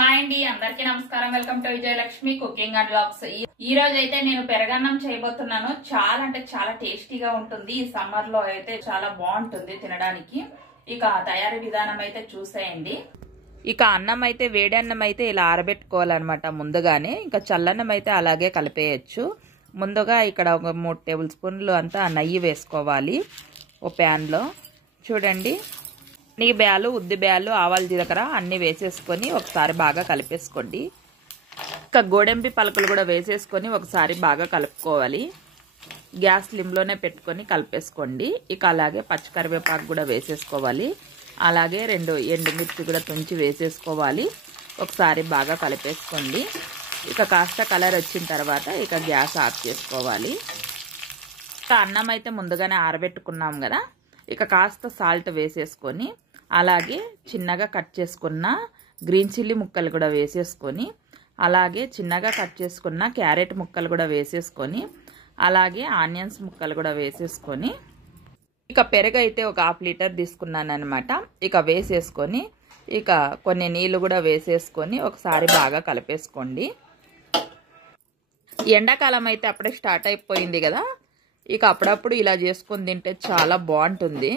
Hi అండి, అందరికీ నమస్కారం. Welcome to Vijayalakshmi cooking and vlogs. ఈ రోజు అయితే నేను పెరగన్నం చేయబోతున్నాను. చాలా అంటే చాలా టేస్టీగా ఉంటుంది. ఈ సమ్మర్ లో అయితే చాలా బాగుంటుంది తినడానికి. ఇక తయారీ విధానం అయితే చూసేయండి. ఇక అన్నం అయితే వేడి అన్నం అయితే ఇలా ఆరబెట్టుకోవాలన్నమాట ముందుగానే. ఇంకా చల్లన్నం అయితే అలాగే కలిపేయచ్చు. ముందుగా ఇక్కడ ఒక 3 టేబుల్ స్పూన్లు అంతా నెయ్యి వేసుకోవాలి ఓ ప్యాన్ లో. చూడండి, నీ బ్యాలు, ఉద్ది బ్యాలు, ఆవాల జీలకర్ర అన్నీ వేసేసుకొని ఒకసారి బాగా కలిపేసుకోండి. ఇక గోడెంపి పలుకులు కూడా వేసేసుకొని ఒకసారి బాగా కలుపుకోవాలి. గ్యాస్ లిమ్లోనే పెట్టుకొని కలిపేసుకోండి. ఇక అలాగే పచ్చికరివేపాకు కూడా వేసేసుకోవాలి. అలాగే 2 ఎండుమిర్చి కూడా తుంచి వేసేసుకోవాలి. ఒకసారి బాగా కలిపేసుకోండి. ఇక కాస్త కలర్ వచ్చిన తర్వాత ఇక గ్యాస్ ఆఫ్ చేసుకోవాలి. ఇక అన్నం అయితే ముందుగానే ఆరబెట్టుకున్నాం కదా. ఇక కాస్త సాల్ట్ వేసేసుకొని అలాగే చిన్నగా కట్ చేసుకున్న గ్రీన్ చిల్లీ ముక్కలు కూడా వేసేసుకొని అలాగే చిన్నగా కట్ చేసుకున్న క్యారెట్ ముక్కలు కూడా వేసేసుకొని అలాగే ఆనియన్స్ ముక్కలు కూడా వేసేసుకొని ఇక పెరుగు అయితే ఒక 1/2 లీటర్ తీసుకున్నాను అనమాట. ఇక వేసేసుకొని ఇక కొన్ని నీళ్ళు కూడా వేసేసుకొని ఒకసారి బాగా కలిపేసుకోండి. ఎండాకాలం అయితే అప్పుడే స్టార్ట్ అయిపోయింది కదా. ఇక అప్పుడప్పుడు ఇలా చేసుకొని తింటే చాలా బాగుంటుంది.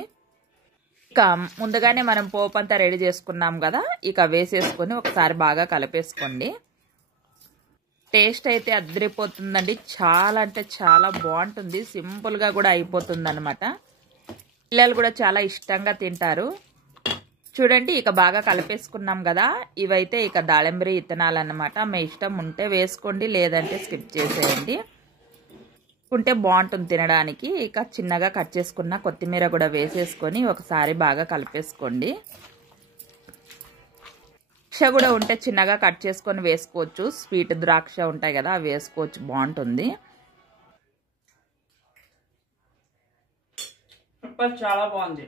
ఇక ముందుగానే మనం పోపు అంతా రెడీ చేసుకున్నాం కదా. ఇక వేసేసుకొని ఒకసారి బాగా కలిపేసుకోండి. టేస్ట్ అయితే అదిరిపోతుందండి. చాలా అంటే చాలా బాగుంటుంది. సింపుల్గా కూడా అయిపోతుంది అనమాట. పిల్లలు కూడా చాలా ఇష్టంగా తింటారు. చూడండి, ఇక బాగా కలిపేసుకున్నాం కదా. ఇవైతే ఇక దాళంబరి విత్తనాలు అన్నమాట. మీ ఇష్టం ఉంటే వేసుకోండి, లేదంటే స్కిప్ చేసేయండి. ఉంటే బాగుంటుంది తినడానికి. ఇక చిన్నగా కట్ చేసుకున్న కొత్తిమీర కూడా వేసేసుకొని ఒకసారి బాగా కలిపేసుకోండి. ద్రాక్ష కూడా ఉంటే చిన్నగా కట్ చేసుకొని వేసుకోవచ్చు. స్వీట్ ద్రాక్ష ఉంటాయి కదా, అవి వేసుకోవచ్చు, బాగుంటుంది. చాలా బాగుంది.